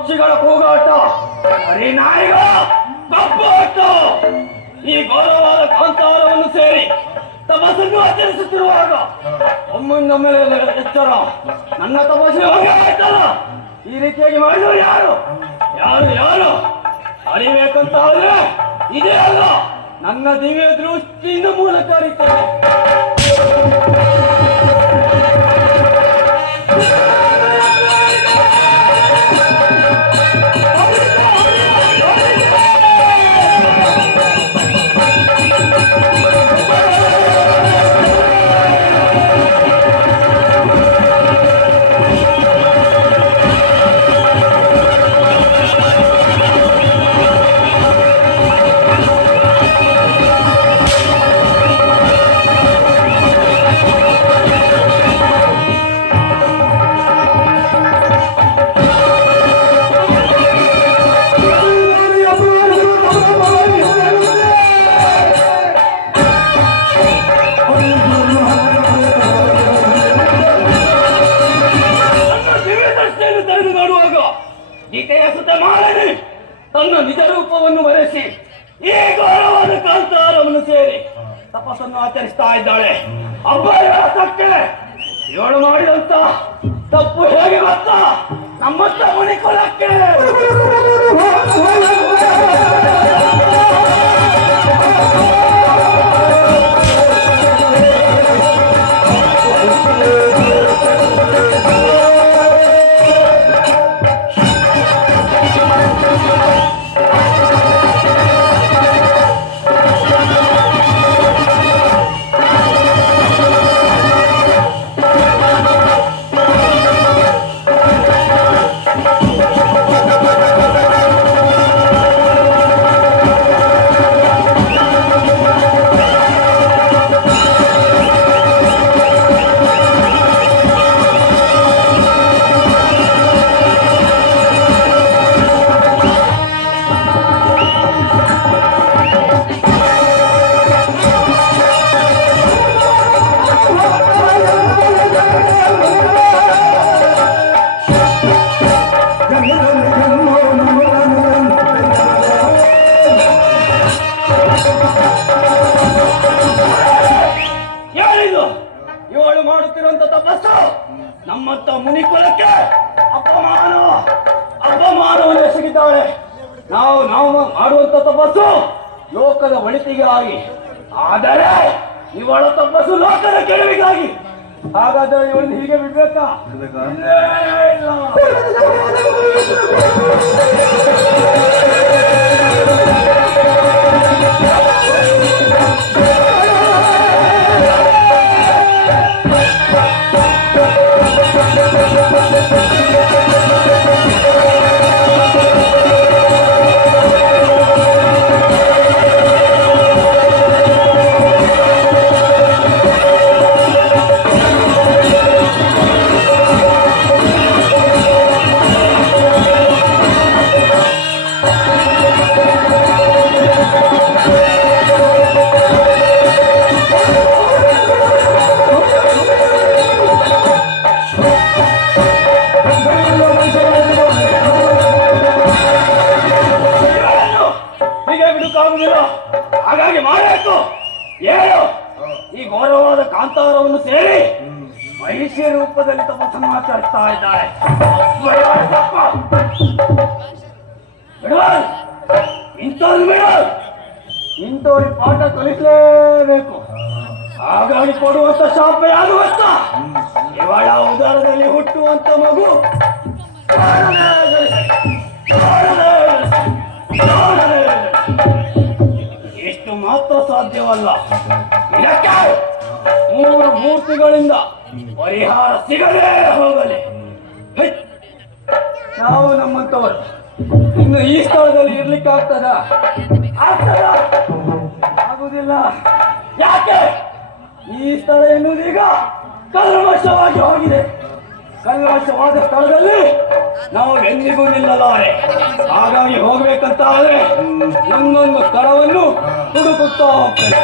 ಪಕ್ಷಿಗಳ ಕೂಗಾಟ ನಾಯಿಗಳ ಕಪ್ಪಾಟ ಈ ಘೋರವಾದ ಕಾಂತಾರವನ್ನು ಸೇರಿ ತಪಸ್ಸನ್ನು ಆಚರಿಸುತ್ತಿರುವಾಗ ಮೇಲೆ ಎಚ್ಚರ ನನ್ನ ತಪಸ್ಸು ಹೋಗಿ ಆಯ್ತಲ್ಲ. ಈ ರೀತಿಯಾಗಿ ಮಾಡಿದ್ರು ಯಾರು? ಯಾರು ಯಾರು? ಅರಿಬೇಕಂತ ಆದ್ರೆ ಇದೇ ಅಲ್ಲ. ನನ್ನ ದಿವ್ಯ ದೃಷ್ಟಿಯಿಂದ ಮೂಲಕ ಅರಿತದೆ. ಗೀತೆಯ ಸುತ್ತ ಮಾರನೆ ತನ್ನ ನಿಜ ರೂಪವನ್ನು ಮರೆಸಿ ಈ ಗೌರವದ ಕಾಂತಾರವನ್ನು ಸೇರಿ ತಪಸ್ಸನ್ನು ಆಚರಿಸ್ತಾ ಇದ್ದಾಳೆ. ಅಬ್ಬರ ಏಳು ಇವಳು ಮಾಡಿದಂತ ತಪ್ಪು ಹೇಗೆ ಗೊತ್ತಾ? ನಮ್ಮತ್ತ ಯಾರಿದು ಮುನಿಕುಲಕ್ಕೆ ಅಪಮಾನ ಅಪಮಾನವನ್ನು ಎಸಗಿದ್ದಾಳೆ. ನಾವು ನಾವು ಮಾಡುವಂತ ತಪಸ್ಸು ಲೋಕದ ಒಳಿತಿಗಾಗಿ ಆದರೆ ಇವಳ ತಪಸ್ಸು ಲೋಕದ ಕೆಡವಿಗಾಗಿ ಹಾಗಾದ್ರೆ ಇವನು ಹೀಗೆ ಬಿಡ್ಬೇಕಾ? ಇಲ್ಲೇ. ಆಗುದಿಲ್ಲ ಹಾಗಾಗಿ ಮಾಡಬೇಕು ಏನು ಈ ಗೌರವವಾದ ಕಾಂತಾರವನ್ನು ಸೇರಿ ಮಹಿಷಿ ರೂಪದಲ್ಲಿ ತಪಸ್ಸನ್ನು ಮಾತಾಡ್ತಾ ಇದ್ದಾಳೆ. ಬಿಡಬಾರ್ದು. ಇಂಥವ್ರು ಮೇಡಮ್ ಇಂಥವ್ರಿಗೆ ಪಾಠ ಕಲಿಸಲೇಬೇಕು. ಹಾಗಾಗಿ ಕೊಡುವಂತ ಶಾಪ ಯಾರು ಗೊತ್ತಾ ಇವಳ ಉದಾರದಲ್ಲಿ ಹುಟ್ಟುವಂತ ಮಗು. ಮಾತ್ರ ಸಾಧ್ಯವಲ್ಲ. ಇದಕ್ಕೆ ಮೂರು ಮೂರ್ತಿಗಳಿಂದ ಪರಿಹಾರ ಸಿಗಲೇ ಹೋಗಲಿ! ನಾವು ನಮ್ಮಂತವರು ಇನ್ನು ಈ ಸ್ಥಳದಲ್ಲಿ ಇರ್ಲಿಕ್ಕೆ ಆಗ್ತದ? ಆಗ್ತದ? ಆಗುದಿಲ್ಲ. ಯಾಕೆ? ಈ ಸ್ಥಳ ಎನ್ನುವುದೀಗ ಕಲ್ಮಶವಾಗಿ ಹೋಗಿದೆ. ಕಲ್ಮಶವಾದ ಸ್ಥಳದಲ್ಲಿ ನಾವು ಎಂದಿಗೂ ನಿಲ್ಲಲಾರೆ. ಹಾಗಾಗಿ ಹೋಗ್ಬೇಕಂತ ಆದರೆ ಒಂದೊಂದು ಸ್ಥಳವನ್ನು ಹುಡುಕುತ್ತಾ ಹೋಗ್ತೇನೆ